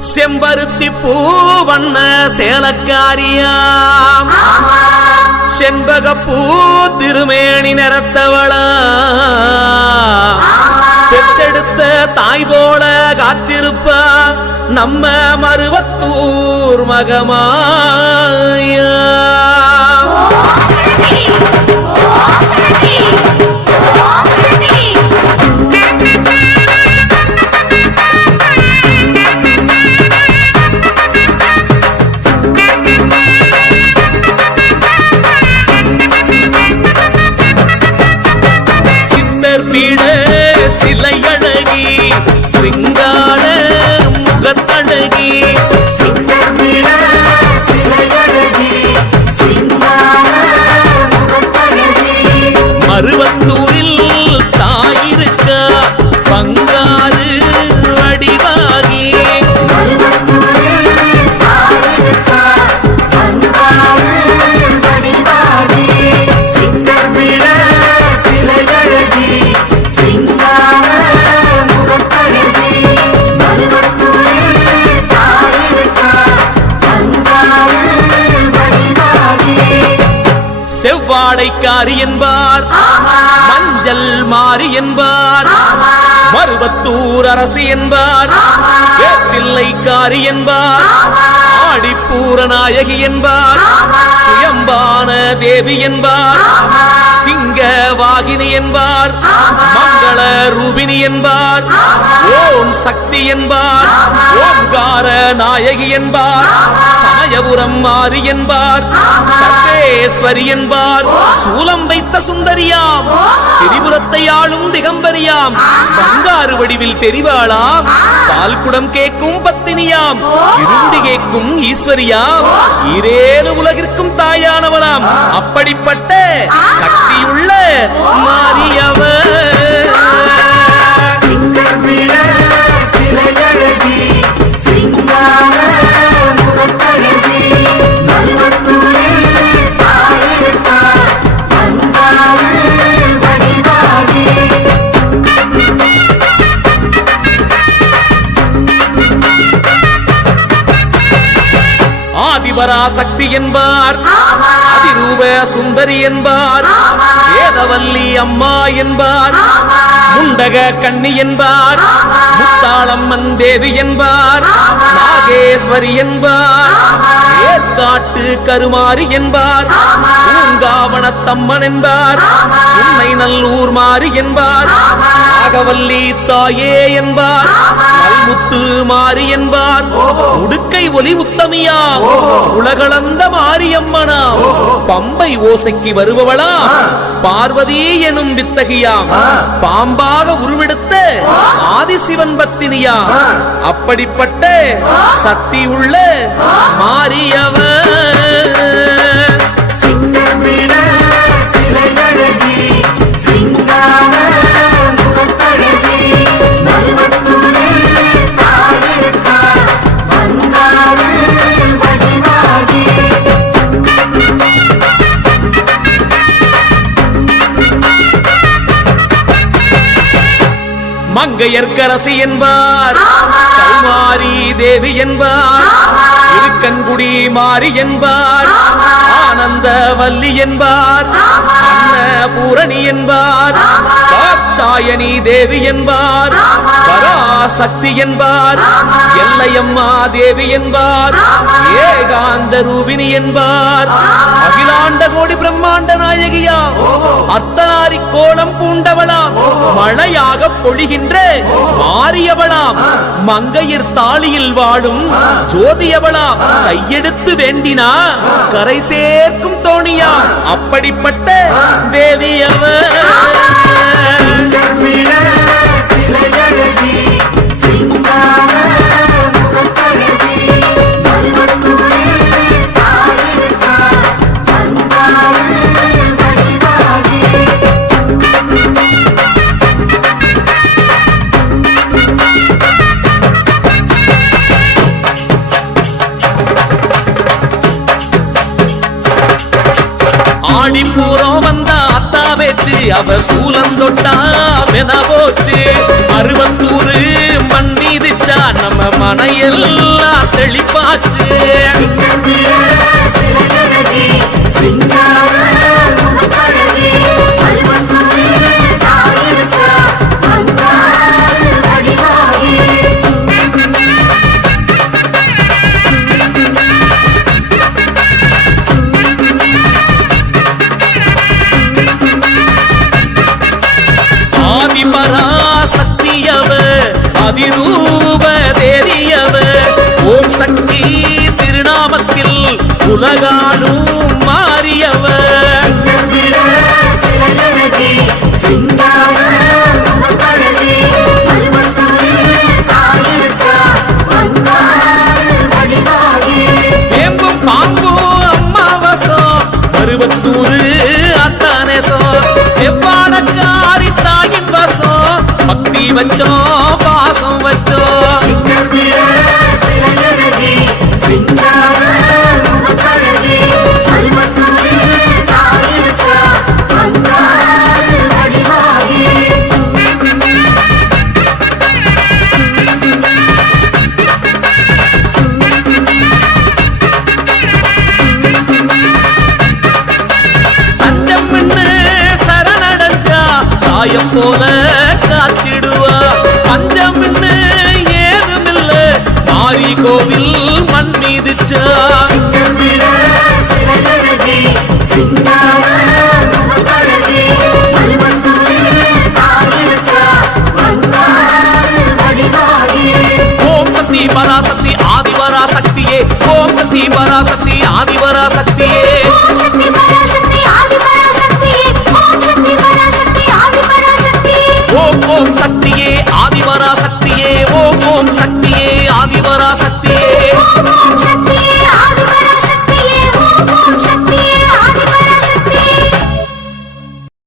செம்பருத்தி பூ வண்ண சேலக்காரியாம். செண்பக பூ திருமேனி நிறத்தவளா பெத்தெடுத்த தாய் போல காத்திருப்பா நம்ம மருவத்தூர் மகமாயா. சிலைகள் செவ்வாடைக்காரி என்பார் மஞ்சள் மாறி என்பார் மருவத்தூர் அரசி என்பார் வேப்பிள்ளைக்காரி என்பார் ஆடிப்பூர நாயகி என்பார் சுயம்பான தேவி என்பார் சிங்க வாகினி என்பார் மங்கள ரூபினி என்பார் ஓம் சக்தி என்பார் ஓம்கார நாயகி என்பார் சமயபுரம் மாறி என்பார். சர்வேஸ்வரி என்பார். சூலம் வைத்த சுந்தரியாம். திரிபுரத்தை ஆளும் திகம்பரியாம். பங்காறு வடிவில் தெரிவாளாம். பால்குடம் கேட்கும் பத்தினியாம். இருமுடி கேட்கும் ஈஸ்வரியாம். ஈரேழு உலகிற்கும் தாயானவளாம். அப்படிப்பட்ட சக்தியுள்ள மாரியவர் ஆதிபராசக்தி என்பார். அதிரூப சுந்தரி என்பார். வேதவல்லி அம்மா என்பார். முண்டக கண்ணி என்பார். முத்தாளம்மன் தேவி என்பார். நாகேஸ்வரி என்பார். ஏற்காட்டு கருமாரி என்பார். பூங்காவனத்தம்மன் என்பார். உன்னை நல்லூர் மாறி என்பார். நாகவல்லி தாயே என்பார். நல்முத்து மாறி என்பார். உடுக்கை ஒலி உத்தமியா உலகளந்த மாரியம்மனா பம்பை ஓசைக்கு வருபவளா பார்வதி எனும் வித்தகியாம். பாம்பாக உருவெடுத்த ஆதிசிவன் பத்தினியா அப்படிப்பட்ட சக்தி உள்ள மாரியவர் மங்கையர்க்கரசி என்பார். கல்மாரி தேவி என்பார். இருக்கன்குடி மாறி என்பார். ஆனந்த வல்லி என்பார். அன்னபூரணி என்பார். காச்சாயனி தேவி என்பார். பராசக்தி என்பார். எல்லையம்மா தேவி என்பார். ஏகாந்த ரூபிணி என்பார். அகிலாண்ட கோடி பிரம்மாண்ட நாயகியா. அத்தனாரி கோலம் பூண்டவளாம். மழையாக பொழிகின்ற மாறியவளாம். மங்கையர் தாளியில் வாழும் ஜோதியவளாம். கையெடுத்து வேண்டினா கரை சேர்க்கும் தோணியா அப்படிப்பட்ட தேவியவர். ஆடி பூரம் வந்தா அத்தா பேச்சு. அவ சூலம் தொட்டா வென போச்சு. அருவத்தூரு மண் மீதிச்சா நம்ம மனையெல்லாம் செழிப்பாச்சு. அதிரூப தேவியவ ஓம் சக்தி திருநாமத்தில் உலகாலும் மாறியவ சின்னந்திர வேம்பும் செவ்வாடக்காரி தாயின் பக்தி கோவில்